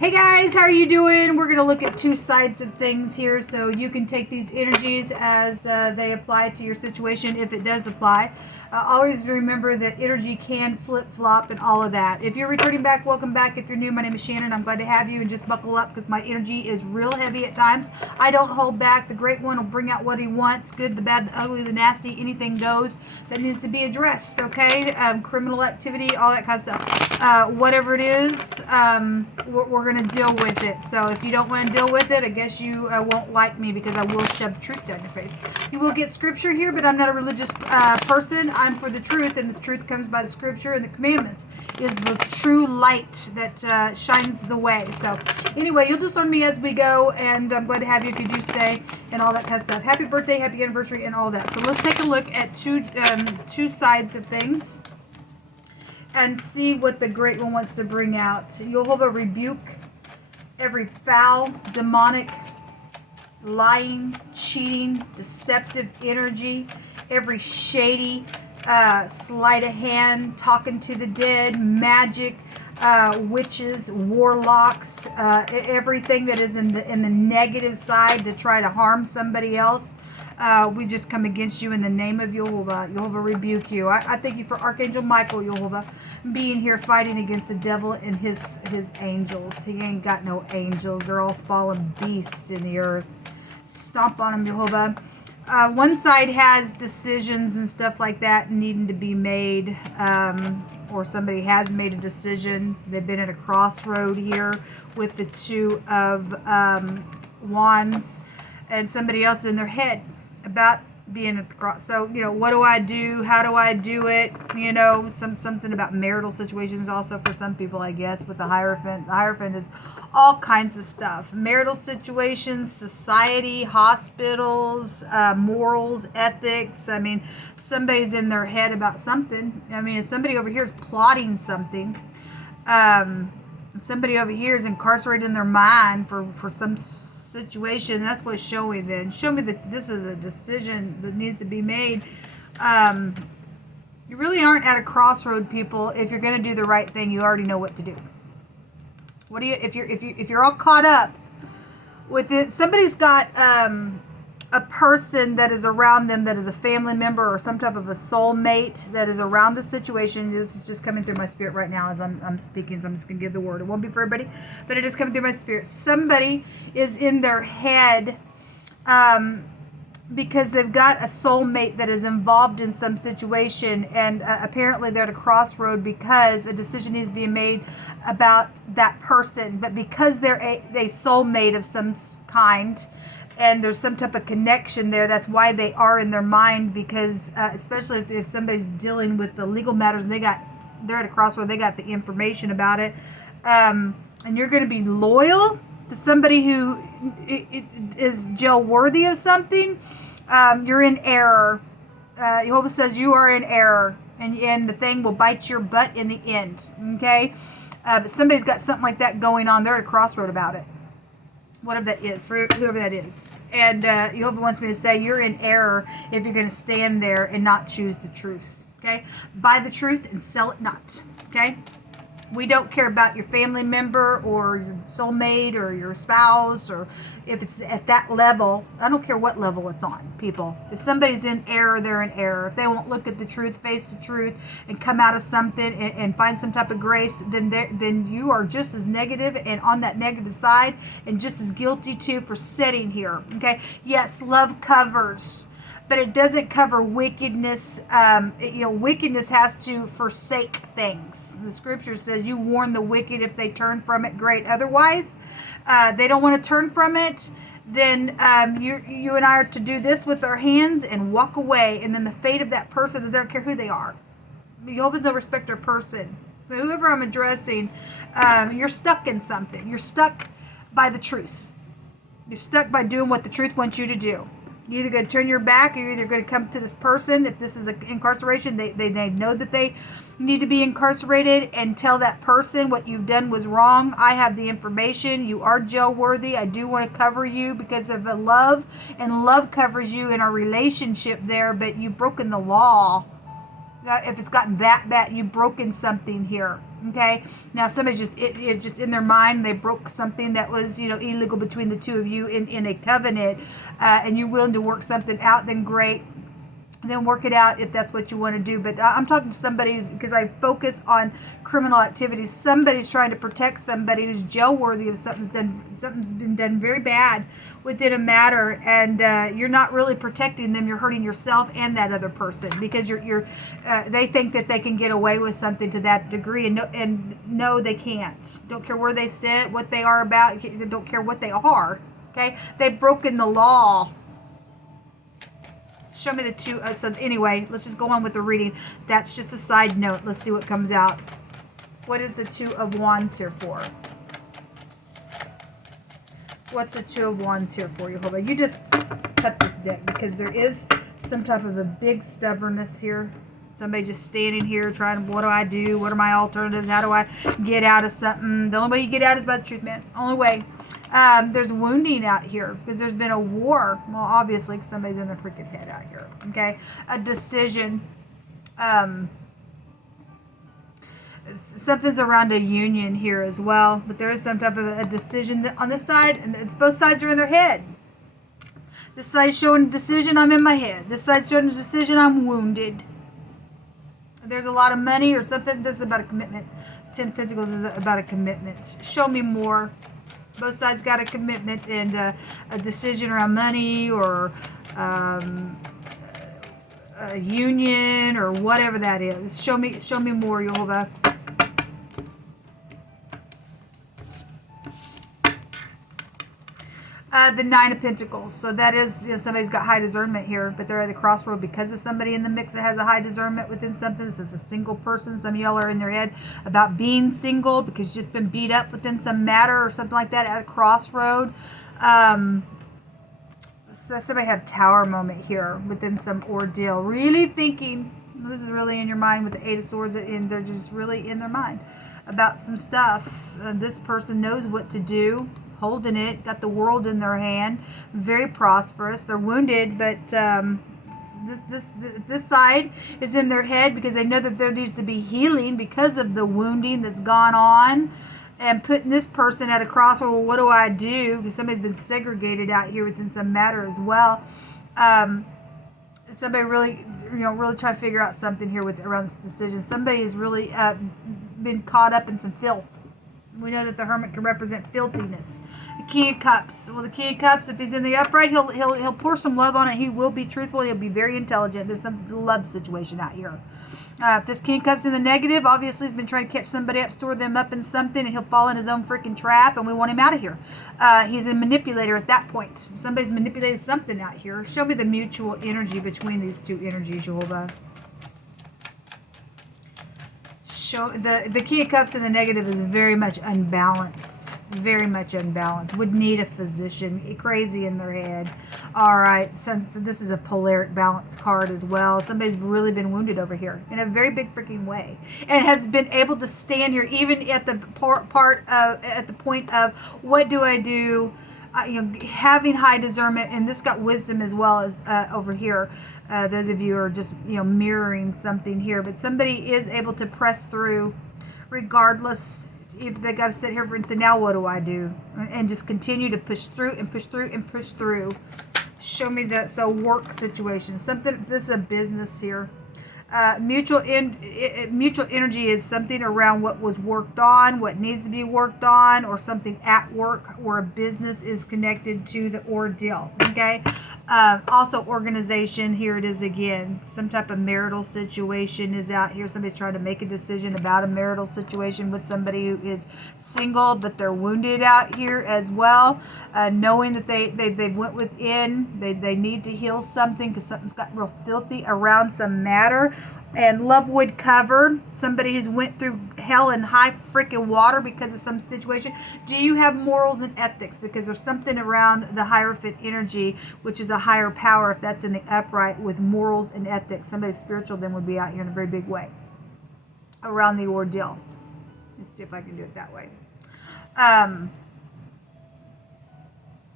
Hey guys, how are you doing? We're going to look at two sides of things here, so you can take these energies as they apply to your situation, if it does apply. Always remember that energy can flip-flop and all of that. If you're returning back, welcome back. If you're new, my name is Shannon. I'm glad to have you, and just buckle up because my energy is real heavy at times. I don't hold back. The Great One will bring out what he wants. Good, the bad, the ugly, the nasty, anything goes that needs to be addressed, okay? Criminal activity, all that kind of stuff. Whatever it is, we're going to deal with it. So if you don't want to deal with it, I guess you won't like me because I will shove truth down your face. You will get scripture here, but I'm not a religious person. I'm for the truth, and the truth comes by the scripture, and the commandments is the true light that shines the way. So anyway, you'll just learn me as we go, and I'm glad to have you if you do stay and all that kind of stuff. Happy birthday, happy anniversary, and all that. So let's take a look at two sides of things and see what the Great One wants to bring out. You'll have a rebuke every foul, demonic, lying, cheating, deceptive energy, every shady, sleight of hand, talking to the dead, magic, witches, warlocks, everything that is in the negative side to try to harm somebody else. We just come against you in the name of Jehovah. Jehovah rebuke you. I thank you for Archangel Michael, Jehovah, being here fighting against the devil and his angels. He ain't got no angels. They're all fallen beasts in the earth. Stomp on them, Jehovah. One side has decisions and stuff like that needing to be made, or somebody has made a decision. They've been at a crossroad here with the Two of Wands, and somebody else in their head about being at the cross. So, you know, what do I do? How do I do it? You know, something about marital situations also for some people, I guess, with the Hierophant. The Hierophant is all kinds of stuff. Marital situations, society, hospitals, morals, ethics. I mean, somebody's in their head about something. I mean, if somebody over here is plotting something, somebody over here is incarcerated in their mind for some situation. That's what's showing then. Show me that this is a decision that needs to be made. You really aren't at a crossroad, people. If you're going to do the right thing, you already know what to do. What do you, if you're all caught up with it, somebody's got a person that is around them that is a family member or some type of a soulmate that is around the situation. This is just coming through my spirit right now as I'm speaking, so I'm just going to give the word. It won't be for everybody, but it is coming through my spirit. Somebody is in their head because they've got a soulmate that is involved in some situation, and apparently they're at a crossroad because a decision needs to be made about that person. But because they're a soulmate of some kind, and there's some type of connection there, that's why they are in their mind, because especially if somebody's dealing with the legal matters and they're at a crossroad, they got the information about it, and you're going to be loyal to somebody who is jail worthy of something. You're in error. Jehovah says you are in error, and the thing will bite your butt in the end. Okay, but somebody's got something like that going on. They're at a crossroad about it. Whatever that is, for whoever that is. And Jehovah wants me to say you're in error if you're going to stand there and not choose the truth. Okay? Buy the truth and sell it not. Okay? We don't care about your family member or your soulmate or your spouse, or if it's at that level. I don't care what level it's on, people. If somebody's in error, they're in error. If they won't look at the truth, face the truth, and come out of something and find some type of grace, then you are just as negative and on that negative side, and just as guilty too for sitting here. Okay? Yes, love covers, but it doesn't cover wickedness. Wickedness has to forsake things. The scripture says you warn the wicked if they turn from it, great. Otherwise, they don't want to turn from it. Then you and I are to do this with our hands and walk away. And then the fate of that person is, I don't care who they are. Jehovah's no respecter of person. So whoever I'm addressing, you're stuck in something. You're stuck by the truth. You're stuck by doing what the truth wants you to do. You're either going to turn your back, or you're either going to come to this person. If this is an incarceration, they know that they need to be incarcerated, and tell that person what you've done was wrong. I have the information. You are jail worthy. I do want to cover you because of the love, and love covers you in our relationship there, but you've broken the law. If it's gotten that bad, you've broken something here. Okay, now if somebody's just just in their mind, they broke something that was, you know, illegal between the two of you in a covenant, and you're willing to work something out, then great. Then work it out if that's what you want to do. But I'm talking to somebody who's, because I focus on criminal activities, somebody's trying to protect somebody who's jail worthy if something's been done very bad within a matter, and you're not really protecting them. You're hurting yourself and that other person, because they think that they can get away with something to that degree, and no, they can't. Don't care where they sit, what they are about. Don't care what they are. Okay, they've broken the law. Show me the two. So anyway, let's just go on with the reading. That's just a side note. Let's see what comes out. What is the Two of Wands here for? What's the Two of Wands here for you? Hold on. You just cut this deck, because there is some type of a big stubbornness here. Somebody just standing here trying, what do I do? What are my alternatives? How do I get out of something? The only way you get out is by the truth, man. Only way. There's wounding out here because there's been a war. Well, obviously, somebody's in their freaking head out here. Okay, a decision. Something's around a union here as well, but there is some type of a decision on this side, and both sides are in their head. This side's showing a decision, I'm in my head. This side's showing a decision, I'm wounded. There's a lot of money or something. This is about a commitment. 10 of Pentacles is about a commitment. Show me more. Both sides got a commitment and a decision around money, or a union, or whatever that is. Show me more, Yehovah. The Nine of Pentacles. So that is, you know, somebody's got high discernment here, but they're at a crossroad because of somebody in the mix that has a high discernment within something. This is a single person. Some of y'all are in their head about being single because you've just been beat up within some matter or something like that at a crossroad. So somebody had a tower moment here within some ordeal. Really thinking, this is really in your mind with the Eight of Swords, and they're just really in their mind about some stuff. This person knows what to do. Holding it, got the world in their hand, very prosperous. They're wounded, but this side is in their head because they know that there needs to be healing because of the wounding that's gone on, and putting this person at a crossroad. Well, what do I do? Because somebody's been segregated out here within some matter as well. Somebody really, really trying to figure out something here around this decision. Somebody has really been caught up in some filth. We know that the Hermit can represent filthiness. The King of Cups. Well, the King of Cups, if he's in the upright, he'll pour some love on it. He will be truthful. He'll be very intelligent. There's some love situation out here. If this King of Cups in the negative, obviously he's been trying to catch somebody up, store them up in something, and he'll fall in his own freaking trap, and we want him out of here. He's a manipulator at that point. Somebody's manipulated something out here. Show me the mutual energy between these two energies, Jehovah. The King of Cups in the negative is very much unbalanced. Very much unbalanced. Would need a physician. Crazy in their head. Alright, so this is a polaric balance card as well. Somebody's really been wounded over here in a very big freaking way. And has been able to stand here even at the at the point of, what do I do? Having high discernment, and this got wisdom as well as over here. Those of you are just mirroring something here, but somebody is able to press through regardless if they got to sit here and say, now what do I do? And just continue to push through and push through and push through. Show me that. So work situation, something. This is a business here. Mutual energy is something around what was worked on, what needs to be worked on, or something at work where a business is connected to the ordeal. Okay. Also organization, here it is again. Some type of marital situation is out here. Somebody's trying to make a decision about a marital situation with somebody who is single, but they're wounded out here as well. Knowing that they've went within, they need to heal something because something's got real filthy around some matter. And love wood covered, somebody who's went through hell and high freaking water because of some situation. Do you have morals and ethics? Because there's something around the Hierophant energy, which is a higher power, if that's in the upright, with morals and ethics. Somebody spiritual then would be out here in a very big way around the ordeal. Let's see if I can do it that way.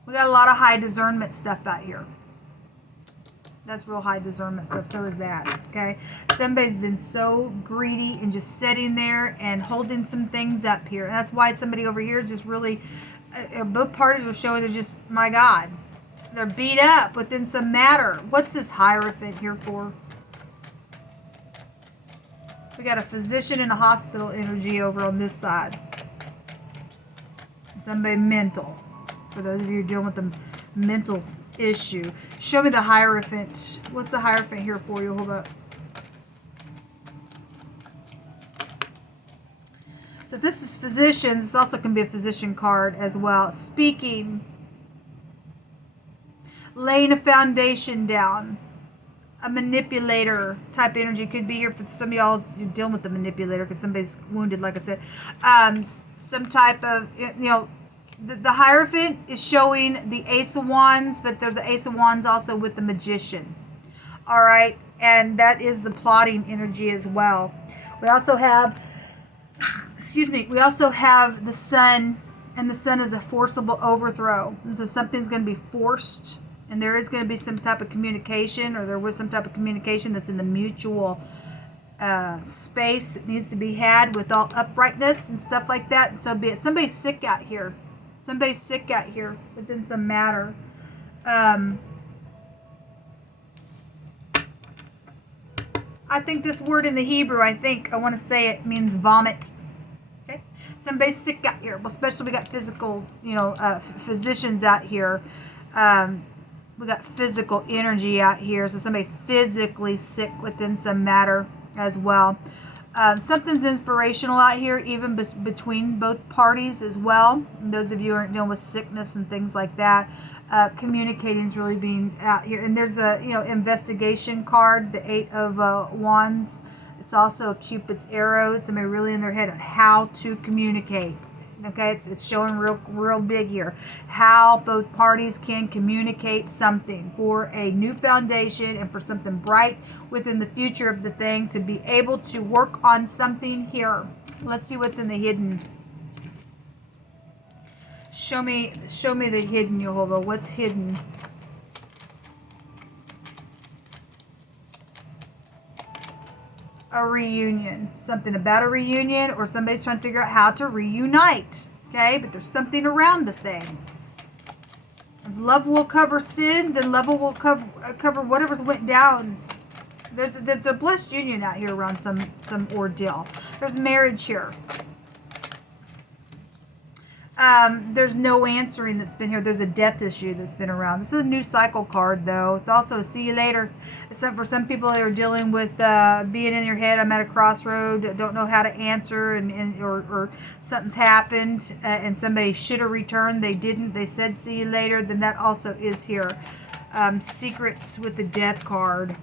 We got a lot of high discernment stuff out here. That's real high discernment stuff. So is that. Okay. Somebody's been so greedy and just sitting there and holding some things up here. And that's why somebody over here is just really, both parties are showing they're just, my God, they're beat up within some matter. What's this Hierophant here for? We got a physician and a hospital energy over on this side. Somebody mental. For those of you dealing with the mental issue. Show me the Hierophant. What's the Hierophant here for you? Hold up. So if this is physicians, this also can be a physician card as well. Speaking. Laying a foundation down. A manipulator type energy could be here for some of y'all. You're dealing with the manipulator because somebody's wounded, like I said. Some type of, you know, the Hierophant is showing the Ace of Wands, but there's an Ace of Wands also with the Magician. All right, and that is the plotting energy as well. We also have, excuse me, we also have the Sun, and the Sun is a forcible overthrow. So something's going to be forced. And there is going to be some type of communication, or there was some type of communication that's in the mutual space that needs to be had with all uprightness and stuff like that. And so be it. Somebody's sick out here. Somebody's sick out here within some matter. I think this word in the Hebrew, I want to say it means vomit. Okay, somebody's sick out here. Well, especially we got physical, you know, physicians out here. We got physical energy out here, so somebody physically sick within some matter as well. Something's inspirational out here, even between both parties as well. And those of you who aren't dealing with sickness and things like that, communicating is really being out here. And there's a, you know, investigation card, the Eight of Wands. It's also a Cupid's arrow. Somebody really in their head on how to communicate. Okay, it's showing real big here. How both parties can communicate something for a new foundation and for something bright within the future of the thing to be able to work on something here. Let's see what's in the hidden. Show me the hidden, Jehovah. What's hidden? A reunion. Something about a reunion, or somebody's trying to figure out how to reunite. Okay, but there's something around the thing. If love will cover sin, then love will cover whatever's went down. There's a blessed union out here around some ordeal. There's marriage here. There's no answering that's been here. There's a death issue that's been around. This is a new cycle card, though. It's also a see you later. Except for some people that are dealing with being in your head. I'm at a crossroad, don't know how to answer, or something's happened, and somebody should have returned. They didn't. They said see you later. Then that also is here. Secrets with the death card.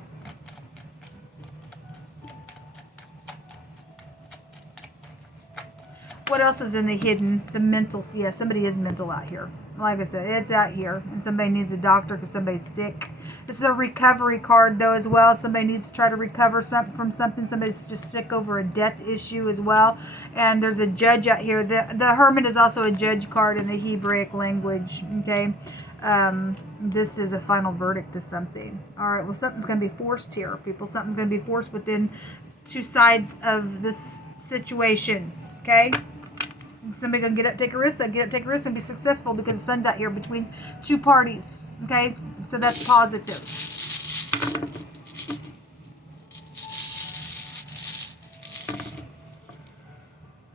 What else is in the hidden? The mental. Yeah, somebody is mental out here. Like I said, it's out here. And somebody needs a doctor because somebody's sick. This is a recovery card, though, as well. Somebody needs to try to recover from something. Somebody's just sick over a death issue as well. And there's a judge out here. The Hermit is also a judge card in the Hebraic language. Okay. This is a final verdict to something. All right. Well, something's going to be forced here, people. Something's going to be forced within two sides of this situation. Okay. Somebody gonna get up, take a risk, and be successful because the sun's out here between two parties. Okay, so that's positive.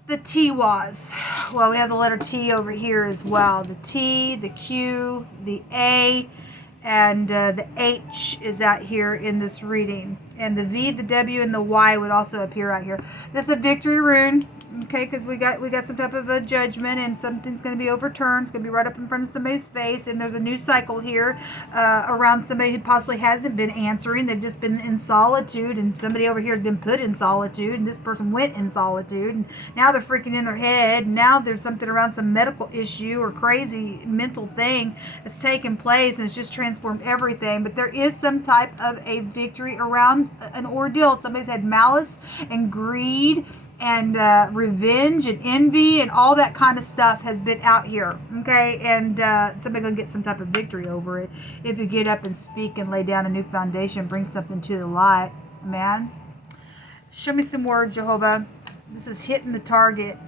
The T was, well, we have the letter T over here as well. The T, the Q, the A, and the H is out here in this reading. And the V, the W, and the Y would also appear out here. This is a victory rune. Okay, because we got some type of a judgment, and something's going to be overturned. It's going to be right up in front of somebody's face, and there's a new cycle here around somebody who possibly hasn't been answering. They've just been in solitude, and somebody over here has been put in solitude, and this person went in solitude, and now they're freaking in their head. And now there's something around some medical issue or crazy mental thing that's taken place, and it's just transformed everything. But there is some type of a victory around an ordeal. Somebody's had malice and greed and revenge and envy and all that kind of stuff has been out here, okay? And somebody gonna get some type of victory over it if you get up and speak and lay down a new foundation, bring something to the light, man. Show me some word, Jehovah. This is hitting the target.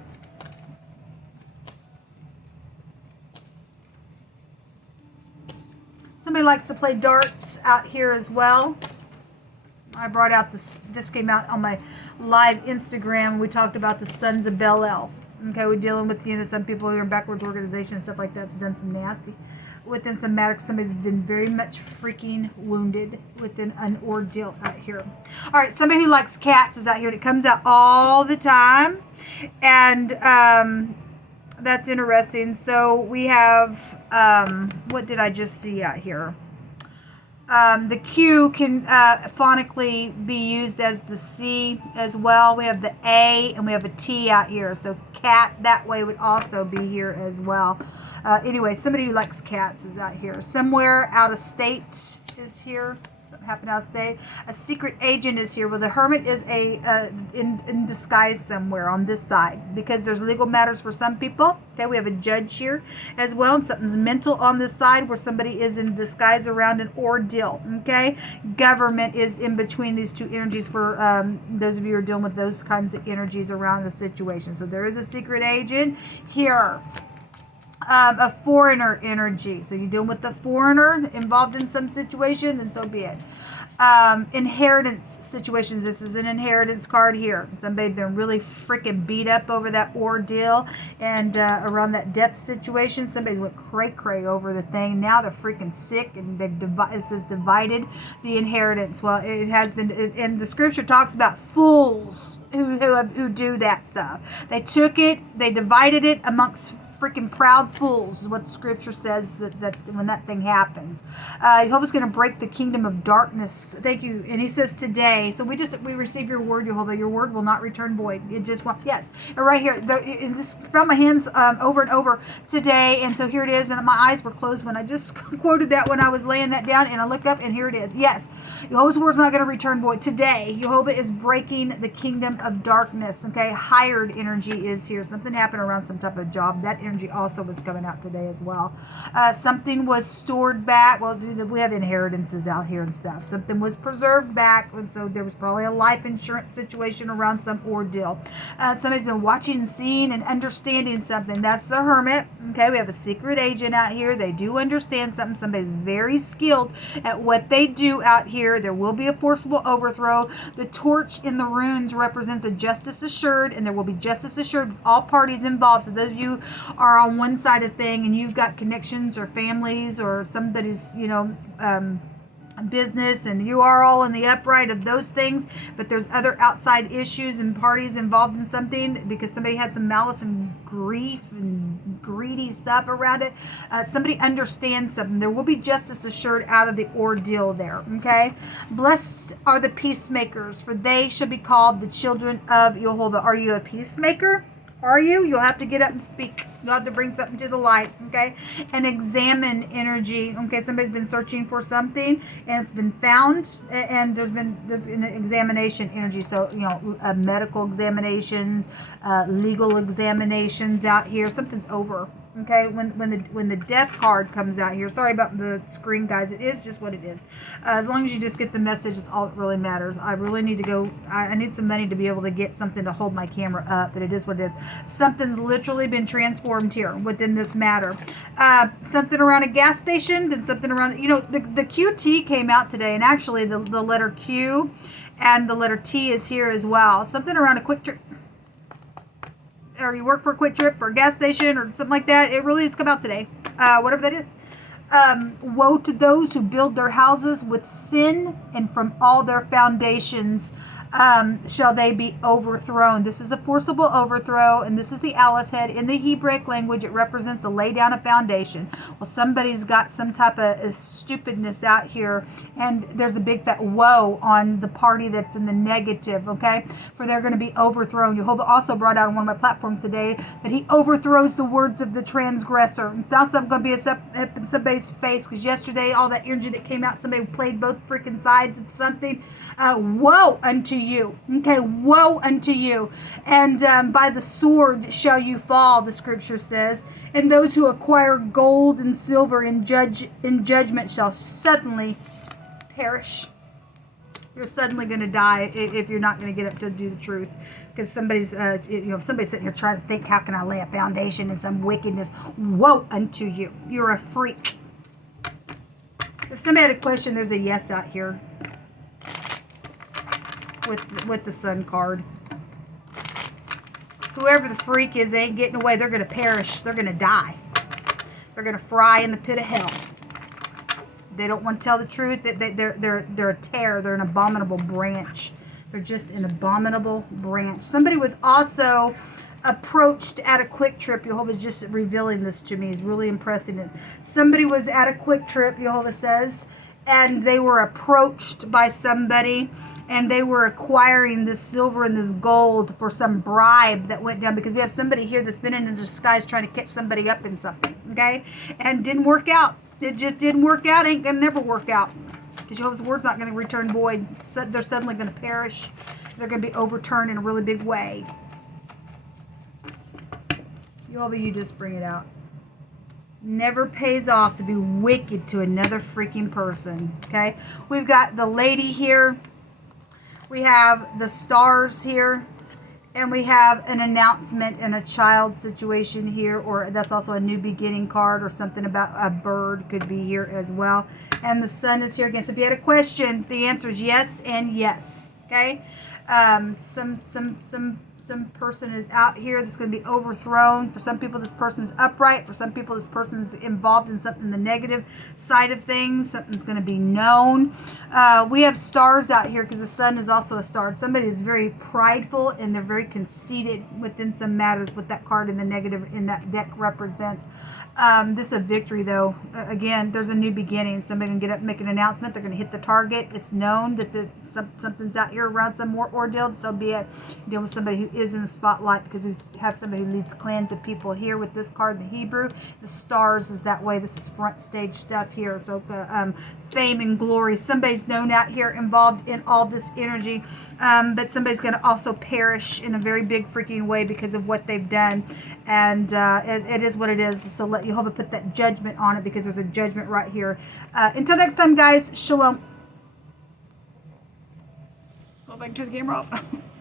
Somebody likes to play darts out here as well. I brought out this came out on my live Instagram. We talked about the Sons of Bel-El. Okay, we're dealing with, you know, some people who are in backwards organization and stuff like that's done some nasty within some matter. Somebody's been very much freaking wounded within an ordeal out here. All right, somebody who likes cats is out here. And it comes out all the time, and that's interesting. So we have what did I just see out here? The Q can phonically be used as the C as well. We have the A and we have a T out here. So cat that way would also be here as well. Anyway, somebody who likes cats is out here. Somewhere out of state is here. Something happened out of state. A secret agent is here. Well, the hermit is in disguise somewhere on this side because there's legal matters for some people. Okay, we have a judge here as well, and something's mental on this side where somebody is in disguise around an ordeal. Okay, government is in between these two energies for those of you who are dealing with those kinds of energies around the situation. So there is a secret agent here. A foreigner energy. So you're dealing with the foreigner involved in some situation, then so be it. Inheritance situations. This is an inheritance card here. Somebody's been really freaking beat up over that ordeal and around that death situation. Somebody went cray-cray over the thing. Now they're freaking sick, and they've it says divided the inheritance. Well, it has been, and the scripture talks about fools who do that stuff. They took it, they divided it amongst freaking proud fools is what the scripture says that when that thing happens. Jehovah's going to break the kingdom of darkness. Thank you. And he says today. So we receive your word, Jehovah. Your word will not return void. It just won't. Yes. And right here. This felt my hands over and over today. And so here it is. And my eyes were closed when I just quoted that when I was laying that down. And I look up and here it is. Yes. Jehovah's word's not going to return void. Today, Jehovah is breaking the kingdom of darkness. Okay. Hired energy is here. Something happened around some type of job. That energy also was coming out today as well. Something was stored back. Well, we have inheritances out here and stuff. Something was preserved back, and so there was probably a life insurance situation around some ordeal. Somebody's been watching and seeing and understanding something. That's the hermit. Okay, we have a secret agent out here. They do understand something. Somebody's very skilled at what they do out here. There will be a forcible overthrow. The torch in the runes represents a justice assured, and there will be justice assured with all parties involved. So those of you are on one side of thing and you've got connections or families or somebody's, business, and you are all in the upright of those things, but there's other outside issues and parties involved in something because somebody had some malice and grief and greedy stuff around it. Somebody understands something. There will be justice assured out of the ordeal there. Okay, blessed are the peacemakers, for they shall be called the children of Jehovah. Are you a peacemaker? Are you? You'll have to get up and speak. You'll have to bring something to the light, okay? And examine energy. Okay, somebody's been searching for something and it's been found, and there's an examination energy. So, medical examinations, legal examinations out here. Something's over. Okay, when the death card comes out here, sorry about the screen, guys. It is just what it is. As long as you just get the message, it's all that really matters. I really need to go. I need some money to be able to get something to hold my camera up, but it is what it is. Something's literally been transformed here within this matter. Something around a gas station, then something around, the QT came out today, and actually the letter Q and the letter T is here as well. Something around a quick trip, or you work for a quick trip or a gas station or something like that. It really has come out today. Whatever that is. Woe to those who build their houses with sin, and from all their foundations shall they be overthrown. This is a forcible overthrow, and this is the Aleph head. In the Hebraic language, it represents the lay down of foundation. Well, somebody's got some type of stupidness out here, and there's a big fat woe on the party that's in the negative, okay? For they're going to be overthrown. Jehovah also brought out on one of my platforms today that he overthrows the words of the transgressor. And sounds like going to be up in somebody's face, because yesterday, all that energy that came out, somebody played both freaking sides of something. Woe unto you. Okay, woe unto you. And by the sword shall you fall, the scripture says. And those who acquire gold and silver in judgment shall suddenly perish. You're suddenly going to die if you're not going to get up to do the truth. Because somebody's sitting here trying to think, how can I lay a foundation in some wickedness? Woe unto you. You're a freak. If somebody had a question, there's a yes out here with the sun card. Whoever the freak is, they ain't getting away. They're going to perish. They're going to die. They're going to fry in the pit of hell. They don't want to tell the truth. They're a tear. They're an abominable branch. They're just an abominable branch. Somebody was also approached at a Quick Trip. Jehovah's just revealing this to me. He's really impressing it. Somebody was at a Quick Trip, Jehovah says, and they were approached by somebody, and they were acquiring this silver and this gold for some bribe that went down, because we have somebody here that's been in a disguise trying to catch somebody up in something, okay? And didn't work out. It just didn't work out. Ain't gonna never work out. Because Jehovah's Word's not going to return void. They're suddenly going to perish. They're going to be overturned in a really big way. Jehovah, you just bring it out. Never pays off to be wicked to another freaking person. Okay? We've got the lady here. We have the stars here. And we have an announcement in a child situation here, or that's also a new beginning card, or something about a bird could be here as well. And the sun is here again. So if you had a question, the answer is yes and yes. Okay? Some person is out here that's going to be overthrown. For some people, this person's upright. For some people, this person's involved in something, the negative side of things. Something's going to be known. We have stars out here because the sun is also a star. Somebody is very prideful and they're very conceited within some matters, what that card in the negative in that deck represents. This is a victory, though. Again, there's a new beginning. Somebody can get up and make an announcement. They're going to hit the target. It's known that something's out here around some more ordeal. So be it. Deal with somebody who is in the spotlight, because we have somebody who leads clans of people here with this card, the Hebrew. The stars is that way. This is front stage stuff here. So fame and glory. Somebody's known out here involved in all this energy. But somebody's going to also perish in a very big freaking way because of what they've done. And it is what it is. So let Jehovah put that judgment on it, because there's a judgment right here. Until next time, guys. Shalom. Go back to the camera off.